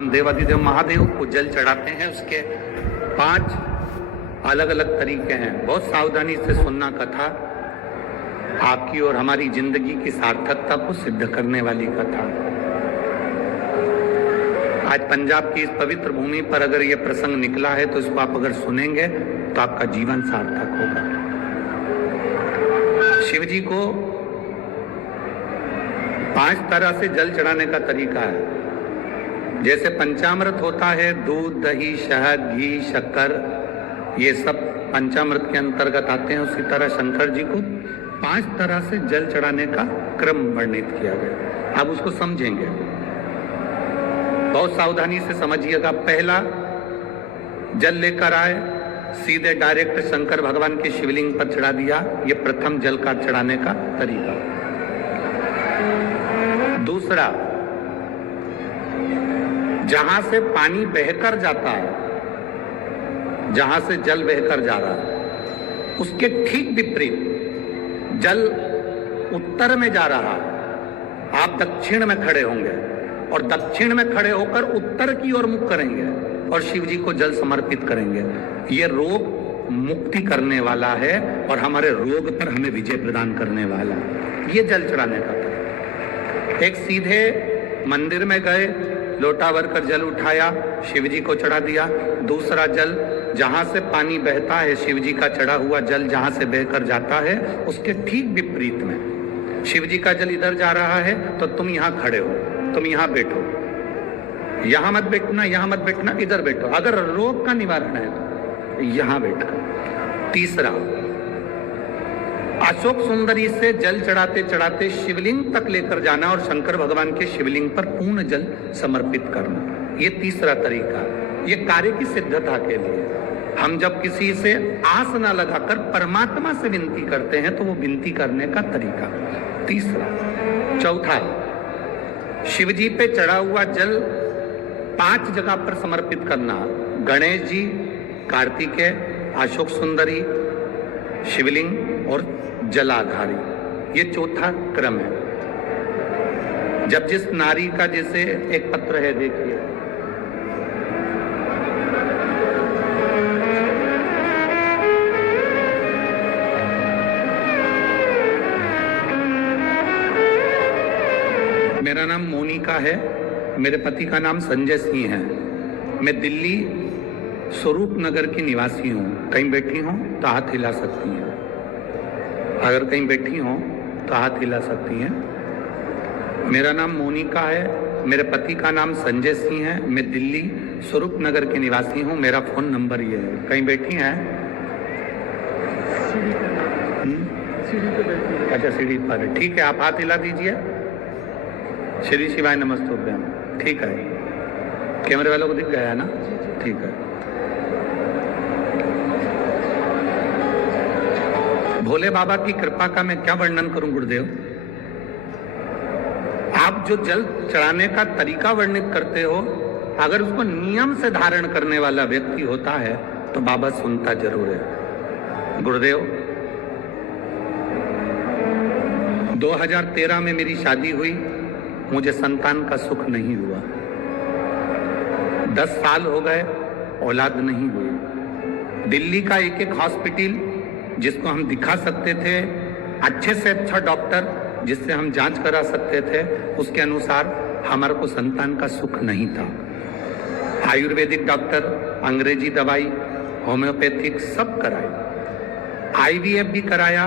देवाधिदेव महादेव को जल चढ़ाते हैं, उसके 5 अलग अलग तरीके हैं। बहुत सावधानी से सुनना कथा, आपकी और हमारी जिंदगी की सार्थकता को सिद्ध करने वाली कथा। आज पंजाब की इस पवित्र भूमि पर अगर ये प्रसंग निकला है तो इसको आप अगर सुनेंगे तो आपका जीवन सार्थक होगा। शिव जी को 5 तरह से जल चढ़ाने का तरीका है। जैसे पंचामृत होता है, दूध, दही, शहद, घी, शक्कर, ये सब पंचामृत के अंतर्गत आते हैं। उसी तरह शंकर जी को 5 तरह से जल चढ़ाने का क्रम वर्णित किया गया। आप उसको समझेंगे, बहुत सावधानी से समझिएगा। पहला, जल लेकर आए, सीधे डायरेक्ट शंकर भगवान के शिवलिंग पर चढ़ा दिया। ये प्रथम जल का चढ़ाने का तरीका। दूसरा, जहां से पानी बहकर जाता है, जहां से जल बहकर जा रहा है, उसके ठीक विपरीत जल उत्तर में जा रहा है, आप दक्षिण में खड़े होंगे और दक्षिण में खड़े होकर उत्तर की ओर मुख करेंगे और शिव जी को जल समर्पित करेंगे। ये रोग मुक्ति करने वाला है और हमारे रोग पर हमें विजय प्रदान करने वाला है। ये जल चढ़ाने का था। एक, सीधे मंदिर में गए, लोटा भर कर जल उठाया, शिव जी को चढ़ा दिया। दूसरा जल, जहां से पानी बहता है, शिव जी का चढ़ा हुआ जल जहां से बहकर जाता है, उसके ठीक विपरीत में शिव जी का जल इधर जा रहा है तो तुम यहां खड़े हो, तुम यहां बैठो, यहां मत बैठना, यहां मत बैठना, इधर बैठो। अगर रोग का निवारण है तो यहां बैठो। तीसरा, अशोक सुंदरी से जल चढ़ाते चढ़ाते शिवलिंग तक लेकर जाना और शंकर भगवान के शिवलिंग पर पूर्ण जल समर्पित करना। ये तीसरा तरीका। ये कार्य की सिद्धता के लिए। हम जब किसी से आस न लगाकर परमात्मा से विनती करते हैं तो वो विनती करने का तरीका। तीसरा। चौथा, शिव जी पे चढ़ा हुआ जल 5 जगह पर समर्पित करना। गणेश जी, कार्तिकेय, अशोक सुंदरी, शिवलिंग और जलाधारी। ये चौथा क्रम है। जब जिस नारी का, जैसे एक पत्र है, देखिए, मेरा नाम मोनिका है, मेरे पति का नाम संजय सिंह है। मैं दिल्ली स्वरूप नगर की निवासी हूँ। कहीं बैठी हूँ तो हाथ हिला सकती हैं। अगर कहीं बैठी हो तो हाथ हिला सकती हैं। मेरा नाम मोनिका है, मेरे पति का नाम संजय सिंह है। मैं दिल्ली स्वरूप नगर के निवासी हूँ। मेरा फोन नंबर ये है। कहीं बैठी हैं? अच्छा, सीढ़ी पर है। ठीक है, आप हाथ हिला दीजिए। श्री शिवाय नमस्तुभ्यम। ठीक है, कैमरे वालों को दिख गया है ना? ठीक है। भोले बाबा की कृपा का मैं क्या वर्णन करूं गुरुदेव। आप जो जल चढ़ाने का तरीका वर्णित करते हो, अगर उसको नियम से धारण करने वाला व्यक्ति होता है तो बाबा सुनता जरूर है। गुरुदेव, 2013 में मेरी शादी हुई, मुझे संतान का सुख नहीं हुआ। 10 साल हो गए, औलाद नहीं हुई। दिल्ली का एक हॉस्पिटल जिसको हम दिखा सकते थे, अच्छे से अच्छा डॉक्टर जिससे हम जांच करा सकते थे, उसके अनुसार हमारे को संतान का सुख नहीं था। आयुर्वेदिक डॉक्टर, अंग्रेजी दवाई, होम्योपैथिक सब कराई, आईवीएफ भी कराया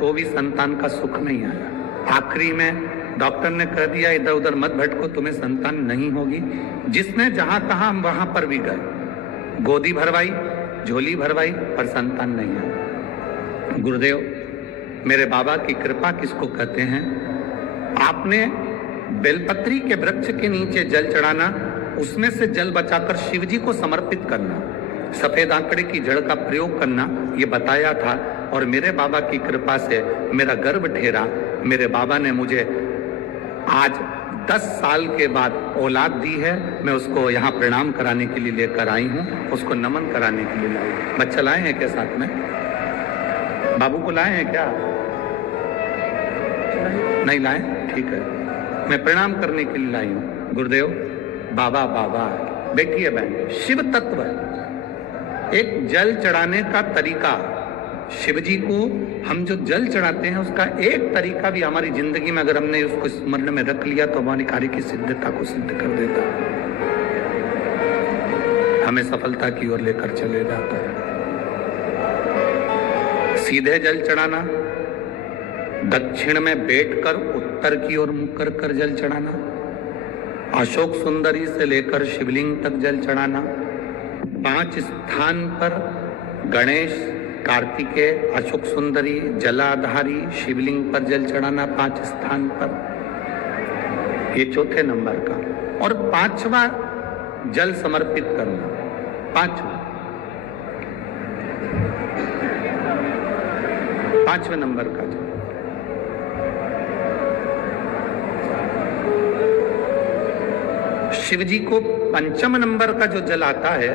तो भी संतान का सुख नहीं आया। आखिरी में डॉक्टर ने कह दिया, इधर उधर मत भटको, तुम्हें संतान नहीं होगी। जिसने जहां कहा हम वहां पर भी गए, गोदी भरवाई, झोली भरवाई, पर संतान नहीं आया। गुरुदेव, मेरे बाबा की कृपा किसको कहते हैं? आपने बेलपत्री के वृक्ष के नीचे जल चढ़ाना, उसमें से जल बचाकर शिव जी को समर्पित करना, सफेद आंकड़े की जड़ का प्रयोग करना, ये बताया था। और मेरे बाबा की कृपा से मेरा गर्भ ठहरा। मेरे बाबा ने मुझे आज 10 साल के बाद औलाद दी है। मैं उसको यहाँ प्रणाम कराने के लिए लेकर आई हूँ, उसको नमन कराने के लिए लाई। बच्चा लाए हैं क्या साथ में? बाबू को लाए हैं क्या? नहीं लाए? ठीक है, मैं प्रणाम करने के लिए लाई हूँ। गुरुदेव, बाबा बाबा है। बैठिए बहन, शिव तत्व है। एक जल चढ़ाने का तरीका, शिव जी को हम जो जल चढ़ाते हैं उसका एक तरीका भी हमारी जिंदगी में अगर हमने उसको स्मरण में रख लिया तो हमारी कार्य की सिद्धता को सिद्ध कर देता है, हमें सफलता की ओर लेकर चले जाता है। सीधे जल चढ़ाना, दक्षिण में बैठकर उत्तर की ओर मुख कर कर जल चढ़ाना, अशोक सुंदरी से लेकर शिवलिंग तक जल चढ़ाना, 5 स्थान पर गणेश, कार्तिकेय, अशोक सुंदरी, जलाधारी, शिवलिंग पर जल चढ़ाना 5 स्थान पर, ये चौथे नंबर का। और 5वां जल समर्पित करना, 5वें नंबर का जल। शिव जी को 5 नंबर का जो जल आता है,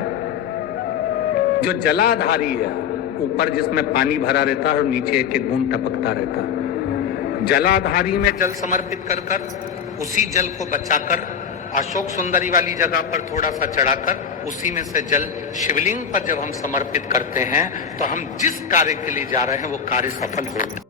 जो जलाधारी है, ऊपर जिसमें पानी भरा रहता है और नीचे एक एक बूंद टपकता रहता है, जलाधारी में जल समर्पित कर कर उसी जल को बचाकर अशोक सुंदरी वाली जगह पर थोड़ा सा चढ़ाकर उसी में से जल शिवलिंग पर जब हम समर्पित करते हैं तो हम जिस कार्य के लिए जा रहे हैं वो कार्य सफल होता है।